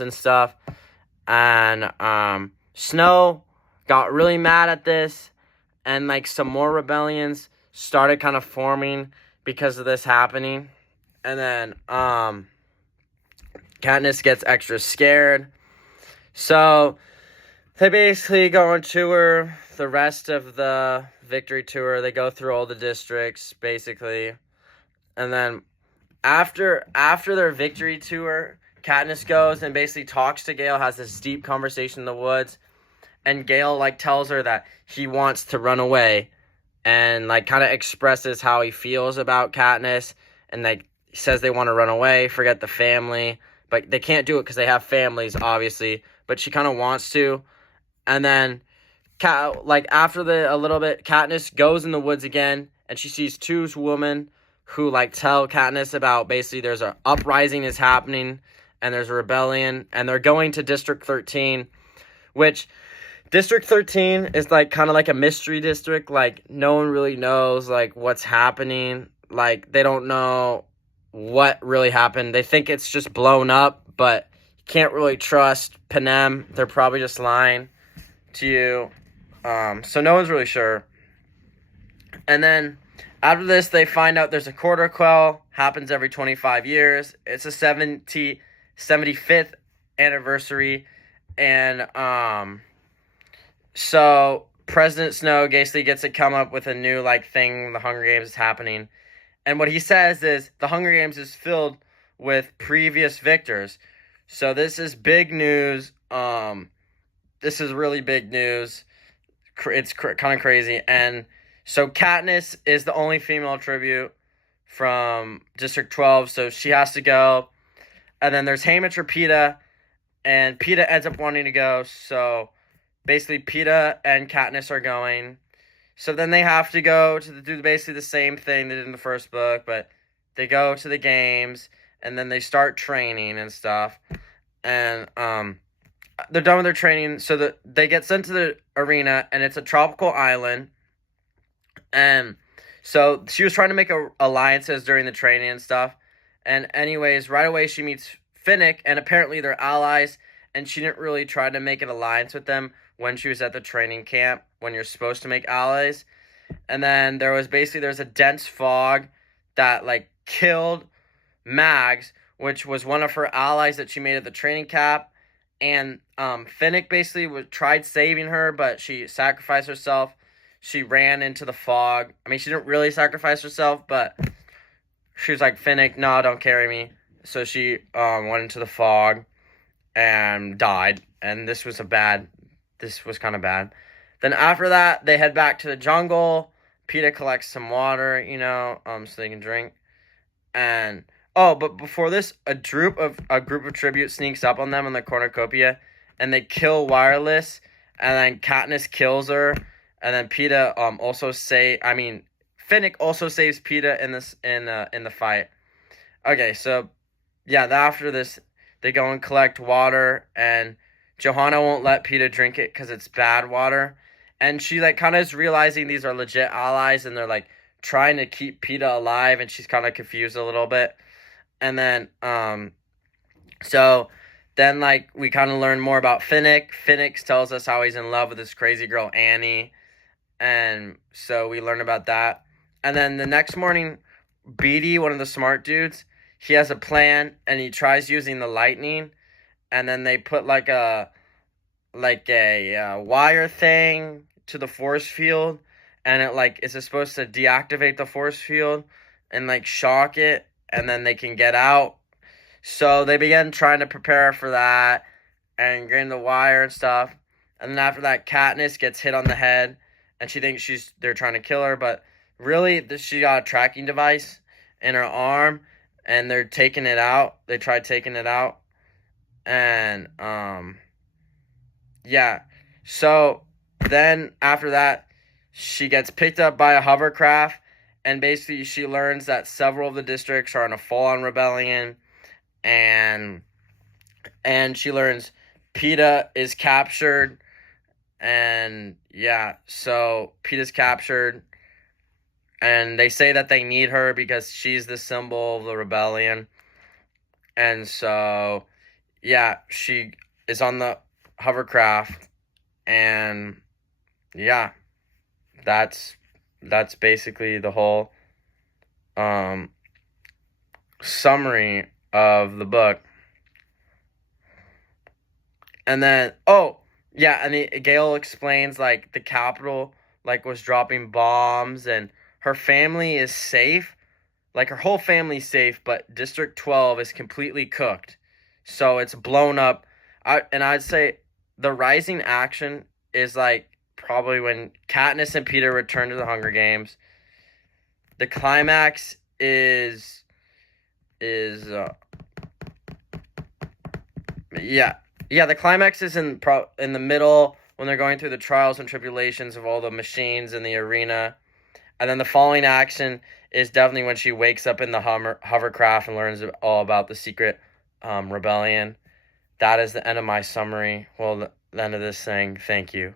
and stuff. And Snow got really mad at this, and like some more rebellions started kind of forming because of this happening. And then Katniss gets extra scared. So they basically go on tour the rest of the victory tour. They go through all the districts, basically. And then after their victory tour, Katniss goes and basically talks to Gale, has this deep conversation in the woods. And Gale, like, tells her that he wants to run away. And, like, kind of expresses how he feels about Katniss. And, like, says they want to run away, forget the family. But they can't do it because they have families, obviously. But she kind of wants to. And then, after a little bit, Katniss goes in the woods again, and she sees two women who, like, tell Katniss about basically there's an uprising is happening, and there's a rebellion, and they're going to District 13, which District 13 is, like, kind of like a mystery district. Like, no one really knows, like, what's happening. Like, they don't know what really happened. They think it's just blown up, but you can't really trust Panem. They're probably just lying to you. So no one's really sure. And then after this, they find out there's a quarter quell. Happens every 25 years. It's a 75th anniversary. And so President Snow basically gets to come up with a new, like, thing. The Hunger Games is happening. And what he says is the Hunger Games is filled with previous victors. So this is big news. This is really big news. It's kind of crazy. And so Katniss is the only female tribute from District 12, so she has to go. And then there's Haymitch or Peeta, and Peeta ends up wanting to go. So basically Peeta and Katniss are going. So then they have to go to do basically the same thing they did in the first book, but they go to the games, and then they start training and stuff. And they're done with their training, so they get sent to the arena, and it's a tropical island. And so she was trying to make alliances during the training and stuff. And anyways, right away she meets Finnick, and apparently they're allies, and she didn't really try to make an alliance with them when she was at the training camp, when you're supposed to make allies. And then there's a dense fog that, like, killed Mags, which was one of her allies that she made at the training camp. And Finnick basically tried saving her, but she sacrificed herself. She ran into the fog. I mean, she didn't really sacrifice herself, but she was like, Finnick, no, don't carry me. So she went into the fog and died. And this was kind of bad. Then after that, they head back to the jungle. Peeta collects some water, so they can drink. And but before this, a group of tribute sneaks up on them in the cornucopia, and they kill Wireless, and then Katniss kills her, and then Peeta Finnick also saves Peeta in the fight. Okay, so yeah, after this, they go and collect water, and Johanna won't let Peeta drink it because it's bad water. And she, like, kind of is realizing these are legit allies, and they're, like, trying to keep Peeta alive, and she's kind of confused a little bit. And then, so then, like, we kind of learn more about Finnick. Finnick tells us how he's in love with this crazy girl, Annie. And so we learn about that. And then the next morning, Beetee, one of the smart dudes, he has a plan, and he tries using the lightning. And then they put, like a wire thing to the force field, and it, like, is supposed to deactivate the force field and, like, shock it, and then they can get out. So they begin trying to prepare for that and getting the wire and stuff. And then after that, Katniss gets hit on the head, and she thinks they're trying to kill her, but really she got a tracking device in her arm, and they're taking it out. They tried taking it out, and yeah. So then after that, she gets picked up by a hovercraft, and basically she learns that several of the districts are in a full-on rebellion, and she learns Peeta is captured, and yeah, so Peeta's captured, and they say that they need her because she's the symbol of the rebellion, and so yeah, she is on the hovercraft, and yeah, that's basically the whole um summary of the book. And then, oh yeah, and Gale explains like the Capitol like was dropping bombs, and her family is safe, like her whole family's safe, but District 12 is completely cooked, so it's blown up. I'd say the rising action is like probably when Katniss and Peter return to the Hunger Games. The climax is yeah, yeah. The climax is in the middle when they're going through the trials and tribulations of all the machines in the arena, and then the falling action is definitely when she wakes up in the hovercraft and learns all about the secret rebellion. That is the end of my summary. Well, the end of this thing. Thank you.